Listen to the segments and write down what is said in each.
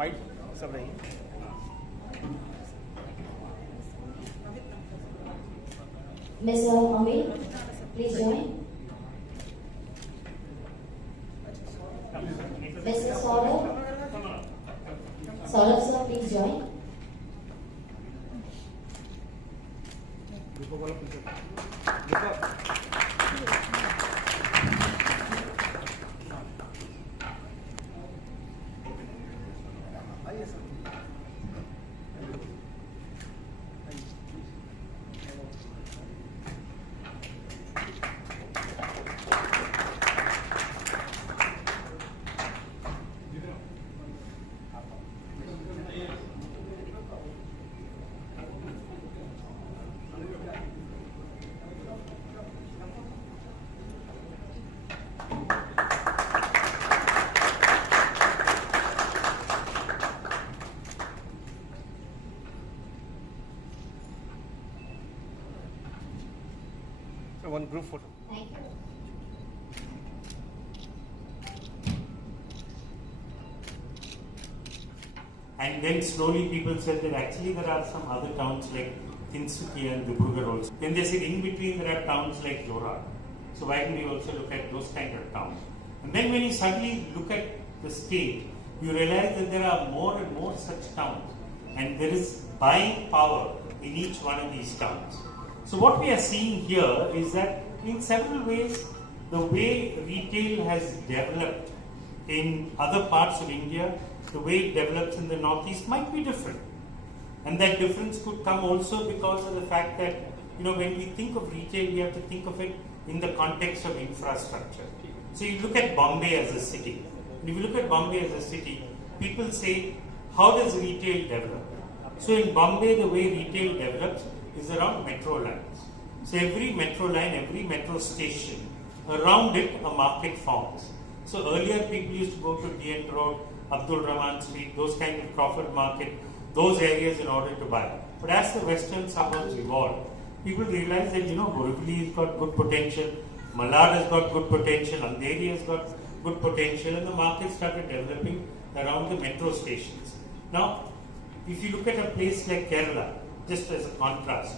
White सब रही Mr. Amit, please join. Mr. Saurabh sir, please join. one group photo. Thank you. And then slowly people said that actually there are some other towns like Tinsukia and Dibrugarh also. Then they said in between there are towns like Jorhat. So why don't we also look at those kind of towns? And then when you suddenly look at the state, you realize that there are more and more such towns. And there is buying power in each one of these towns. So what we are seeing here is that in several ways, the way retail has developed in other parts of India, the way it develops in the Northeast might be different. And that difference could come also because of the fact that, when we think of retail, we have to think of it in the context of infrastructure. So you look at Bombay as a city. And if you look at Bombay as a city, people say, how does retail develop? So in Bombay, the way retail develops is around metro lines. So every metro line, every metro station, around it a market forms. So earlier people used to go to DN Road, Abdul Rahman Street, those kind of Crawford Market, those areas in order to buy. But as the western suburbs evolved, people realized that, Borivali has got good potential, Malad has got good potential, Andheri has got good potential, and the market started developing around the metro stations. Now, if you look at a place like Kerala, just as a contrast,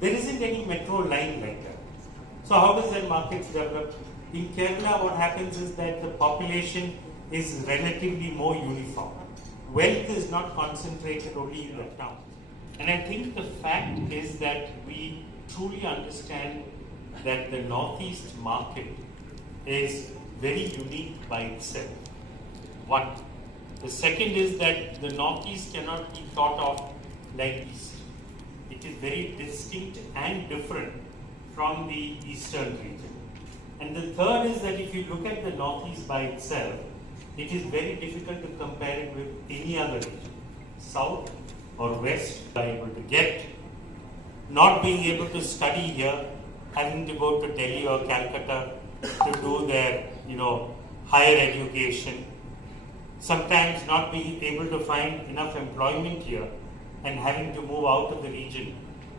there isn't any metro line like that. So how does that market develop? In Kerala, what happens is that the population is relatively more uniform. Wealth is not concentrated only in the town. And I think the fact is that we truly understand that the Northeast market is very unique by itself. One. The second is that the Northeast cannot be thought of like East. It is very distinct and different from the Eastern region. And the third is that if you look at the Northeast by itself, it is very difficult to compare it with any other region. South or West are able to get, not being able to study here, having to go to Delhi or Calcutta to do their, higher education, sometimes not being able to find enough employment here and having to move out of the region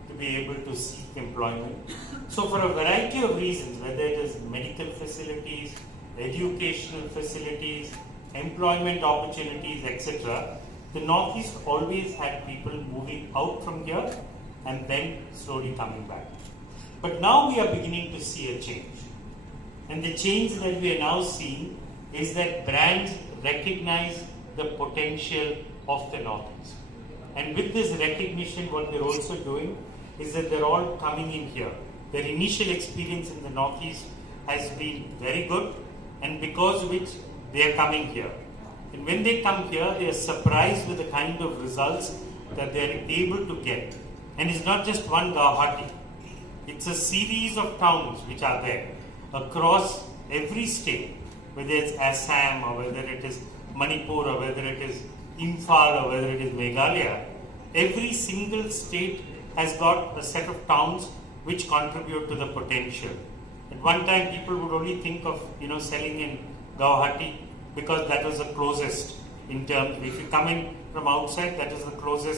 to be able to seek employment. So for a variety of reasons, whether it is medical facilities, educational facilities, employment opportunities, etc., the Northeast always had people moving out from here and then slowly coming back. But now we are beginning to see a change. And the change that we are now seeing is that brands recognize the potential of the Northeast. And with this recognition, what they're also doing is that they're all coming in here. Their initial experience in the Northeast has been very good, and because of which they are coming here. And when they come here, they are surprised with the kind of results that they are able to get. And it's not just one Guwahati. It's a series of towns which are there across every state, whether it's Assam or whether it is Manipur or whether it is Imphal or whether it is Meghalaya. Every single state has got a set of towns which contribute to the potential. At one time, people would only think of selling in Guwahati because that was the closest in terms. If you come in from outside, that is the closest.